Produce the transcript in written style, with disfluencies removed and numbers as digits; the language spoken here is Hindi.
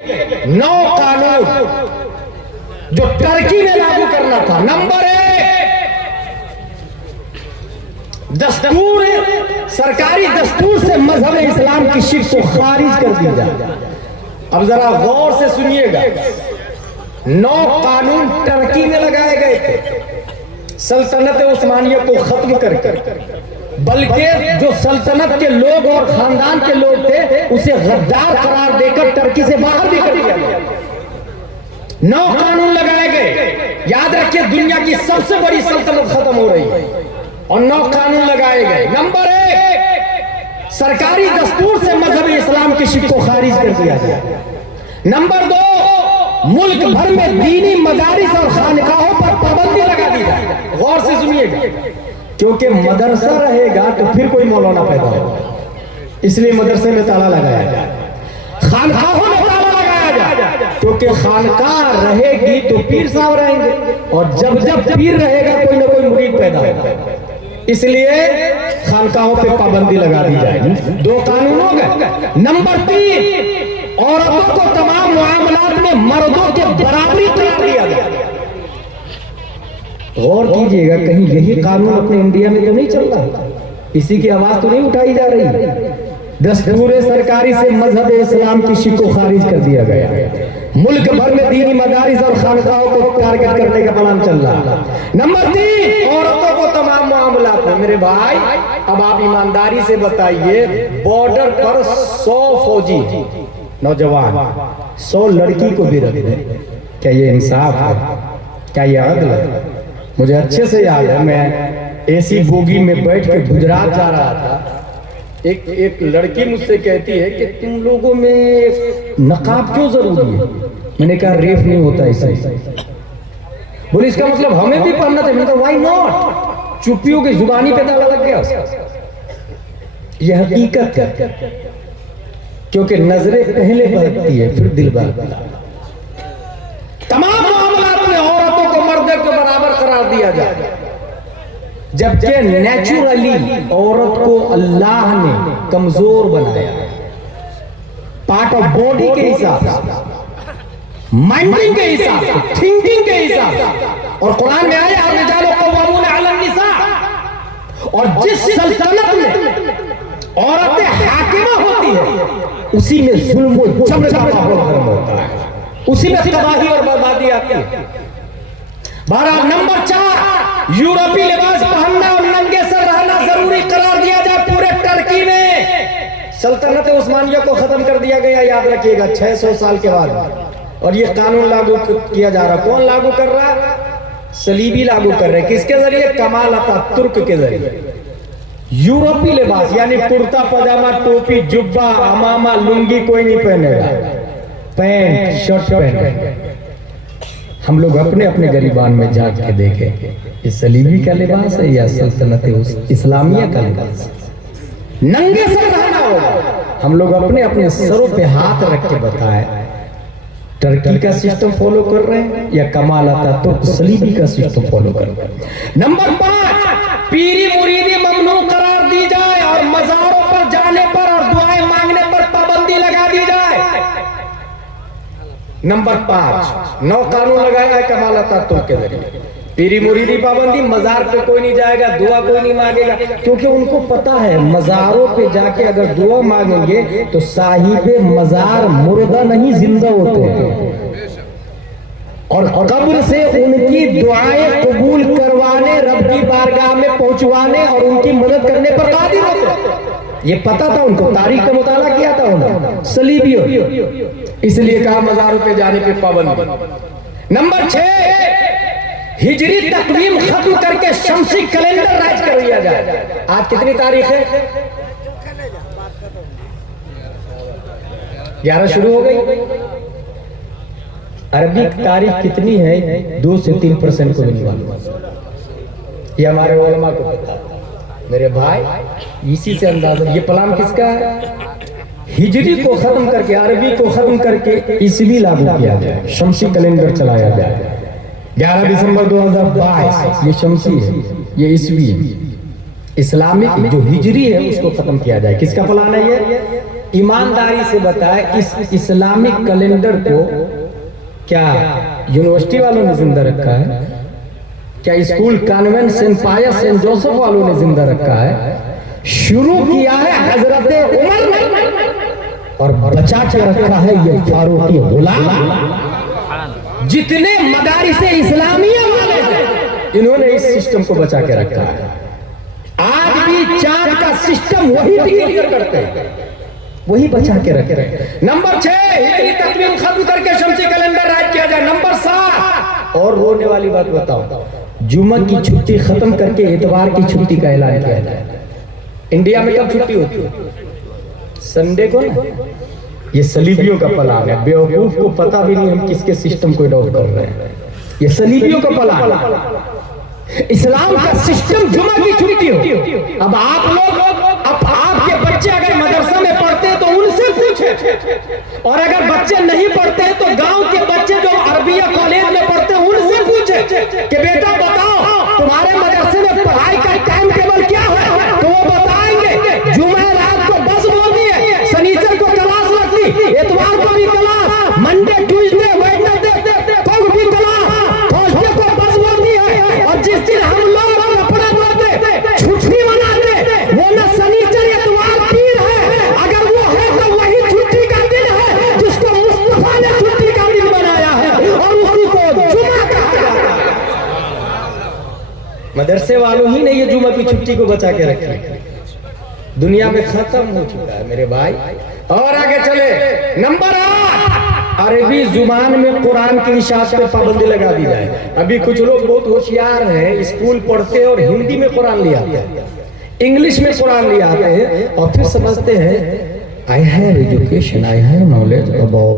9 कानून जो टर्की ने लागू करना था। नंबर 1, दस्तूर, सरकारी दस्तूर से मजहब इस्लाम की शिर्क को खारिज कर दिया जाए। अब जरा गौर से सुनिएगा, 9 कानून टर्की में लगाए गए थे सल्तनत उस्मानिया को खत्म करके, बल्कि जो सल्तनत के लोग और खानदान के लोग थे उसे गद्दार करार देकर टर्की से बाहर भी कर दिया गया। 9 कानून लगाए गए। याद रखिए, दुनिया की सबसे बड़ी सल्तनत खत्म हो रही है और 9 कानून लगाए गए। नंबर 1, सरकारी दस्तूर से मजहब इस्लाम की शिर्क को खारिज कर दिया गया। नंबर 2, मुल्क भर में दीनी मदारिस और खानकाहों पर पाबंदी लगा दी जाए। गौर से सुनिएगा, क्योंकि मदरसा रहेगा तो फिर कोई मौलाना पैदा होगा, इसलिए मदरसे में ताला लगाया जाए। खानकाहों में ताला लगाया जाए, क्योंकि खानकाह रहेगी तो पीर साहब रहेंगे, और जब जब पीर रहेगा कोई ना कोई मुरीद पैदा होगा, इसलिए खानकाहों पे पाबंदी लगा दी जाएगी। 2 कानून हो गए। नंबर 3, औरतों को तमाम मामलात में मर्दों के बराबरी करार दिया गया। गौर कीजिएगा, कहीं यही कानून अपने इंडिया में तो नहीं चल रहा, इसी की आवाज तो नहीं उठाई जा रही। दस्तूर सरकारी से मजहब इस्लाम की शिर्क को खारिज कर दिया गया। मुल्क भर में दीनी मदारिस और खानकाहों को टारगेट करने का प्लान चल रहा। नंबर 3, औरतों को तमाम मामलात में। मेरे भाई, अब आप ईमानदारी से बताइए, बॉर्डर पर 100 फौजी नौजवान 100 लड़की को भी रख दें, क्या ये इंसाफ है? क्या ये अदल है? मुझे अच्छे से याद है, मैं एसी बोगी में बैठ के गुजरात जा रहा था। एक लड़की मुझसे कहती है कि तुम लोगों में नकाब क्यों जरूरी है? मैंने कहा रेप नहीं होता इससे। बोले इसका मतलब हमें भी पढ़ना चाहिए। मैंने कहा व्हाई नॉट? चुप्पियों की जुबानी पे ताला लग गया। यह हकीकत है, क्योंकि नजरें पहले बहकती है फिर दिल बहकता है। तमाम मामलात में औरतों को मर्द के बराबर करार दिया जाए, जबकि नेचुरली औरत को अल्लाह ने कमजोर बनाया, पार्ट ऑफ बॉडी के हिसाब से, माइंडिंग के हिसाब से, थिंकिंग के हिसाब से। और कुरान में आया अर्रिजालु क़व्वामूना अलन निसा, और जिस सल्तनत में औरतें हाकिमा होती है उसी में जुल्म और जबर का माहौल गर्म होता है, उसी में तबाही और बर्बादी आती है। 12 नंबर 4, यूरोपीय लिबास पहनना और नंगे सर रहना जरूरी करार दिया जाए पूरे टर्की में। सल्तनत उस्मानिया को खत्म कर दिया गया, याद रखिएगा, 600 साल के बाद। और ये कानून लागू किया जा रहा। कौन लागू कर रहा? सलीबी लागू कर रहे। किसके जरिए? कमाल अतातुर्क के जरिए। यूरोपीय लिबास यानी कुर्ता पजामा, टोपी, जुब्बा, अमामा, लुंगी कोई नहीं पहनेगा, पैंट शर्ट पहनेगा। हम लोग अपने अपने गरीबान में झांक के देखें, ये सलीबी का लिबास है या सल्तनत इस्लामिया का लिबास है? नंगे सर रहना होगा। हम लोग अपने अपने सरों पे हाथ रख के बताएं, टर्की का सिस्टम फॉलो कर रहे हैं या कमाल अतातुर्क सलीबी का सिस्टम फॉलो कर रहे हैं? नंबर 5, पीरी मुरीदी ममनू करार दी जाए और मज़ारों पर जाने पर और दुआएं मांगने पर पाबंदी लगा दी जाए। नंबर 5, 9 कानून लगाया है कमाल अतातुर्क के जरिए। पीरी मुरीदी पाबंदी, मजार पे कोई नहीं जाएगा, दुआ कोई नहीं मांगेगा, क्योंकि उनको पता है मजारों पे जाके अगर दुआ मांगेंगे तो साहिबे मजार मुर्दा नहीं जिंदा होते हैं, और कब्र से उनकी दुआएं कबूल करवाने, रब की बारगाह में पहुंचवाने और उनकी मदद करने पर कादिर होते हैं। ये पता था उनको, तारीख का मुताला किया था उन्होंने, सलीबियों, इसलिए कहा मजारों पे जाने पे पाबंदी। नंबर 6, हिजरी तकवीम खत्म करके शमसी कैलेंडर राइज कर दिया जाए। आज कितनी तारीख है? 11 शुरू हो गई। अरबिक तारीख कितनी है? 2 से 3% को नहीं मालूम। ये हमारे उलमा को पता है। मेरे भाई, इसी से अंदाजा, ये प्लान किसका है? हिजरी को खत्म करके, अरबी को खत्म करके ईस्वी लागू किया जाए, शमसी कैलेंडर चलाया जाए। 11 दिसंबर 2022 ये शमसी है, ये ईस्वी है। इस्लामिक जो हिजरी है उसको खत्म किया जाए। किसका प्लान है ये? ईमानदारी से बताए, इस इस्लामिक कैलेंडर को क्या यूनिवर्सिटी वालों ने जिंदा रखा है? क्या स्कूल कॉन्वेंट सेंट पायस सेंट जोसेफ वालों ने जिंदा रखा है? शुरू किया है हजरत उमर ने और बचा के रखा है ये फारूकी गुलाम। जितने मदारिस इस्लामिया वाले हैं इन्होंने इस सिस्टम को बचा के रखा है। आज भी चांद का सिस्टम वही डिक्लेयर करते हैं, वही बचा के रख रहे हैं। नंबर 6 हिजरी तकवीम खत्म करके शमसी कैलेंडर राइट किया जाए। नंबर 7 और रोने वाली बात बताओ, जुम्मा की छुट्टी खत्म करके इतवार की छुट्टी का ऐलान किया जाए। इंडिया में कब छुट्टी होती है? संडे को ना। ये सलीबियों का प्लान है, बेवकूफ को पता भी नहीं हम किसके सिस्टम को अडॉप्ट कर रहे हैं। ये सलीबियों का प्लान है। इस्लाम का सिस्टम जुमा की छुट्टी हो। अब आप लोग, अब आपके बच्चे अगर मदरसा में पढ़ते हैं तो उनसे पूछे, और अगर बच्चे नहीं पढ़ते हैं तो गांव के बच्चे जो अरबिया कॉलेज में पढ़ते हैं उनसे पूछे कि बेटा बताओ तुम्हारे मदरसे में पढ़ाई का टाइम टेबल क्या है, तो वो बताएंगे जुमेरात को बस बोल दिए, शनिचर को क्लास लगती, इतवार को भी क्लास, मंडे ट्यूसडे वेडनेसडे को भी क्लास, थर्सडे को बस बोल दी है। और जिस दिन हम लोग कपड़ा धोते छुट्टी मनाते वो ना शनिचर इतवार पीर है, अगर वो है तो वही छुट्टी का दिन है जिसको मुस्तफा ने छुट्टी का दिन बनाया है और उसी को जुमा कहा जाता है। मदरसे वालों ही ने ये जुमा की छुट्टी को बचा के रखा है। दुनिया में खत्म हो चुका है मेरे भाई। और आगे चले, नंबर 8 अरबी जुबान में कुरान की इशाअत पे पाबंदी लगा दी जाए। अभी कुछ लोग बहुत होशियार हैं, स्कूल पढ़ते हैं और हिंदी में कुरान ले आते हैं, इंग्लिश में कुरान ले आते हैं और फिर समझते हैं I have education, I have knowledge about